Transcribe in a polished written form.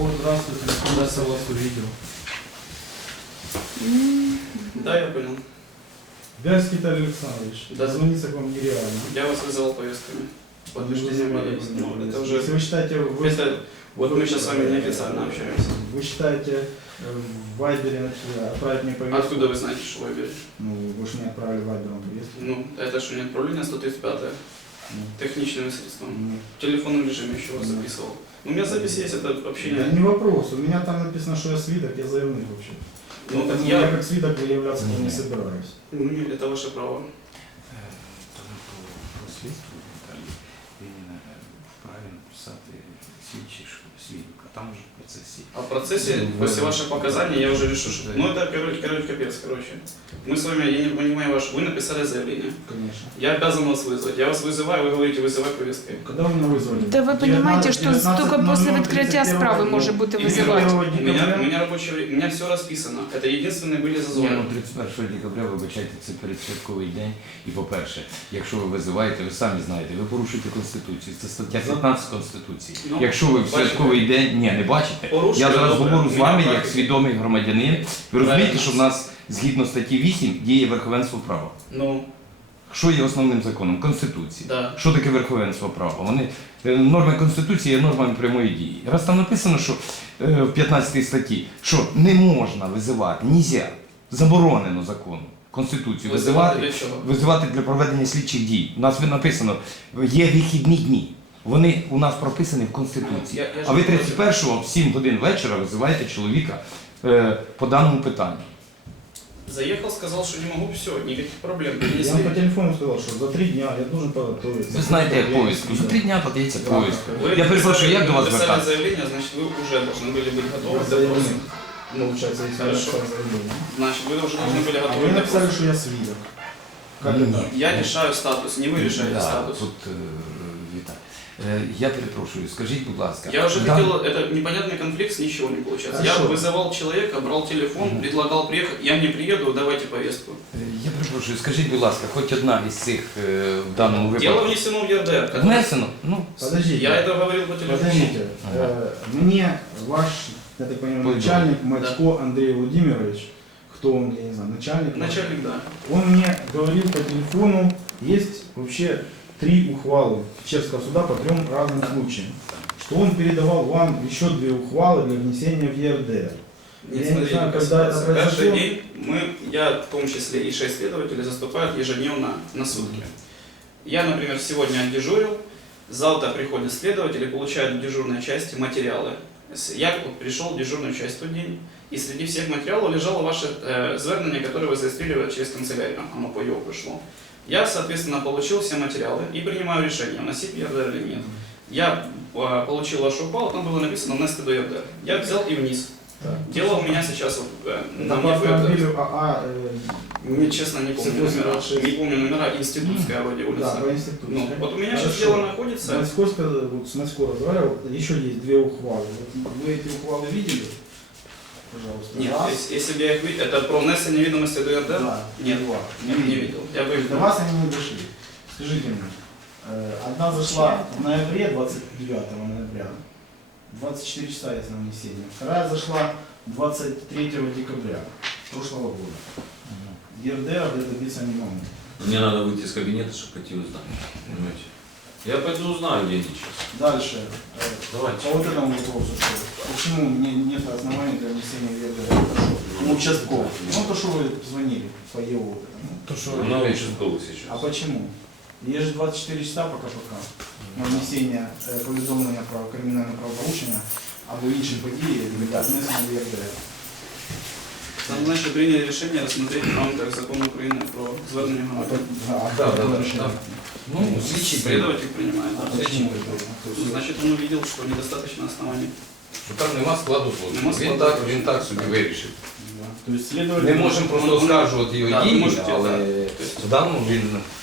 О, здравствуйте, я вас увидел. Да, я понял. Вязь Виталий Александрович, Да. дозвониться к вам нереально. Я вас вызывал повестками. Подтверждение есть. Ну, это уже... Если вы считаете, Вот мы сейчас с вами неофициально общаемся. Вы считаете в Вайбере отправить мне повестку? Откуда вы знаете, что вы берете? Ну, вы же мне отправили Вайбером повестку. Ну, это что, не отправление 135-е? Техничными средствами. В телефонном режиме еще вас записывал. У меня запись есть, это общение. Да не вопрос, у меня там написано, что я свидок, я заявник вообще. Ну, так я как свидок являться не собираюсь. Ну, это ваше право. По слідству, Віталій, він вправі написати слідчий свідок, а там уже в процесі. А в процессе, после ваших показаний, я уже решу, что... Ну, это, короче, капец, короче. Мы с вами, я не понимаю ваш... Вы написали заявление. Конечно. Я обязан вас вызвать. Я вас вызываю, вы говорите, вызывай повесткой. Когда вы меня вызвали? Да вы понимаете, что только после открытия справы может бути вызывать. У меня рабочее время, у меня все расписано. Это единственные были Ні, зазоры. 31 декабря, вибачайте, це передсвятковий день. І по-перше, якщо ви визиваєте, ви самі знаєте, ви порушуєте Конституцію. Це стаття 15 Конституції. Ну, Якщо ви в бачите. святковий день, ні, не бачите, Порушує, я зараз добре. говорю з вами Мене як так. свідомий громадянин. Ви розумієте, Правильно. що в нас згідно статті 8 діє верховенство права. Ну, Що є основним законом? Конституції. да. Що таке верховенство права? Вони норми Конституції є нормами прямої дії. Раз там написано, що в 15 статті, що не можна визивати, нельзя, заборонено законом, Конституцію Визивати для чого? визивати для проведення слідчих дій. У нас написано, є вихідні дні. Вони у нас прописані в Конституції. Я ж А ви не проти. 31-го в 7 годин вечора визиваєте чоловіка по даному питанню. Заехал, сказал, что не могу, все, никаких проблем. Я вам Принесли. по телефону сказал, что за 3 дня я должен подготовиться. Ви знаєте, як Я повістку. За 3 дня подається Да. повістка. Вы Я перепрошую, як до вас написали звертатися? заявление, значит, вы уже должны были быть готовы к Заявник. допросу. Ну, получается, если я Хорошо. написал заявление. Значит, вы уже должны были А готовы вы к написали, допросу. что я свидок. Как Ні. это? Я решаю статус, не вы решаете Да, статус. Тут, Віталій, я перепрошую, скажіть, будь ласка. Я уже да- хотел, это непонятный конфликт, с ничего не получается. Я Хорошо. вызывал человека, брал телефон, предлагал приехать, я не приеду, давайте повестку. Я перепрошую, скажіть, будь ласка, хоч одна із цих в даному Дело випадку. внесено в ЕРДР. Внесено? Ну, Подождите. Я это говорил по телефону. Подождите. Ага. Мне ваш, я так понимаю, Ой, начальник Матько Андрей Владимирович, кто он, я не знаю, начальник. Начальник, да. Он мне говорил по телефону, есть вообще 3 ухвалы Чешского суда по 3 разным случаям. Что он передавал вам еще 2 ухвалы для внесения в ЕРДР. Нет, Я не смотрите, знаю, какая когда это ситуация. Каждый произошло. день я, в том числе и 6 следователей, заступают ежедневно на сутки. Я, например, сегодня отдежурил, завтра приходит следователь и получает в дежурной части материалы. Я пришел в дежурную часть в тот день, и среди всех материалов лежало ваше звернение, которое вы зарегистрировали через канцелярию, оно по ЕО пришло. Я, соответственно, получил все материалы и принимаю решение, вносить в ЕРДР или нет. Я получил вашу ухвалу, там было написано «внести до ЕРДР». Я взял и вниз. Так. Дело у меня сейчас вот, на Это по мне в ЕРДР. автомобилю АА, Не, честно, не помню номера. 786. Не помню номера, Институтская вроде да, улица. по институту. Ну, вот у меня сейчас Хорошо. дело находится. Вот с Масько разговаривал, еще есть 2 ухвалы. Вот вы эти ухвалы видели? Пожалуйста. Нет, Раз. если бы я их видел, это про внесение ведомости до ЕРДР? Да. Нет, 2. нет, не видел. Я бы их До вас они не дошли. Скажите мне, одна зашла в ноябре, 29 ноября, 24 часа есть на внесение. Вторая зашла 23 декабря прошлого года. ЕРДР добиться не могу. Мне надо выйти из кабинета, чтобы пойти узнать. Понимаете? Я пойду узнаю, где они сейчас. Дальше. Давайте. По вот этому вопросу, что почему нет оснований для внесения в ЕРДР? Это что? Ну, участковый. Ну, то, что вы звонили по ЕО. то що Ну, участковый сейчас. А почему? Есть же 24 часа пока на внесення повідомлення про кримінальне правопорушення або інші події для внесення в ЄРДР. Там, значит, приняли решение рассмотреть в рамках закона Украины про звернення А громадян. Да, да, да, рішення. ну, слідчий Следователь принимает, А да. почему? Ну, значит, он увидел, что недостаточно оснований. що там нема складу Нема злочину. складу Він так собі вирішив. Да. То есть следователь... Ми можемо просто Ну, оскаржувати його да, ви дії, можете, але да. в даному він